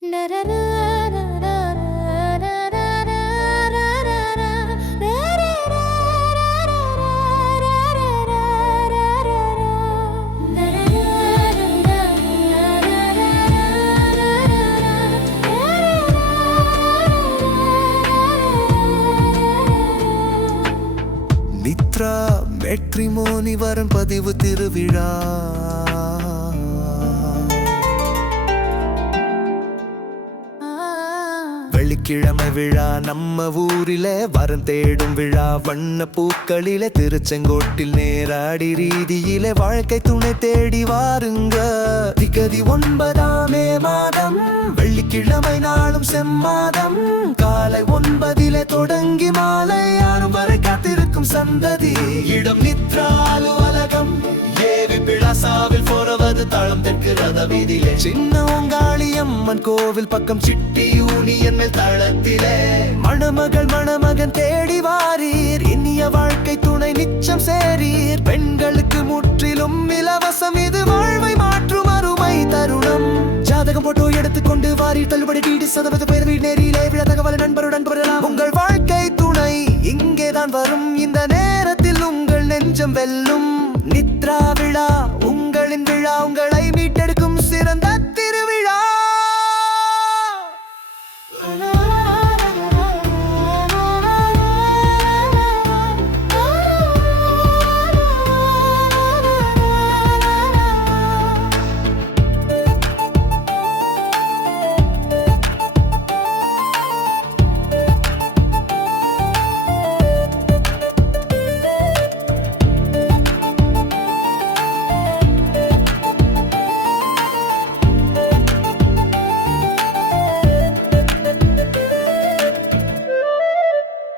நித்ரா matrimony வரன் பதிவு திருவிழா வெள்ளிக்கிழமை விழா நம்ம ஊரிலே வரன் தேடும் விழா வண்ண பூக்களிலே திருச்செங்கோட்டில் நேராடி ரீதியிலே வாழ்க்கை துணை தேடி வாருங்க. திகதி 9ஆம் மாதம் வெள்ளிக்கிழமை நாளும் செம்மாதம் காலை 9 தொடங்கி மாலை 6 வரை காத்திருக்கும் சந்ததி. இடம் நித்ரா அலுவலகம் ஏவி பிளாசாவில் போறவது தளம் தெற்கு ரத வீதியிலே சின்ன ஓங்காளியம்மன் கோவில் பக்கம் சிட்டி யூனியன் மேல் தளத்திலே மணமகள் மணமகன் தேடி வாரீர். இனிய வாழ்க்கை துணை நிச்சம் சேரீர். பெண்களுக்கு முற்றிலும் இலவசம். இது வாழ்வை மாற்றும் அருமை தருணம். ஜாதகம் போட்டோ எடுத்துக்கொண்டு வாரீர். தள்ளுபடி TD% பேர் வீடு நேரிலே விழா தகவல் நண்பருடன் பெறலாம். உங்கள் வாழ்க்கை துணை இங்கேதான் வரும். இந்த நேரத்தில் உங்கள் நெஞ்சம் வெல்லும். நித்ரா விழா உங்களின் விழா. உங்களை மீட்டெடுக்கும் சிறந்த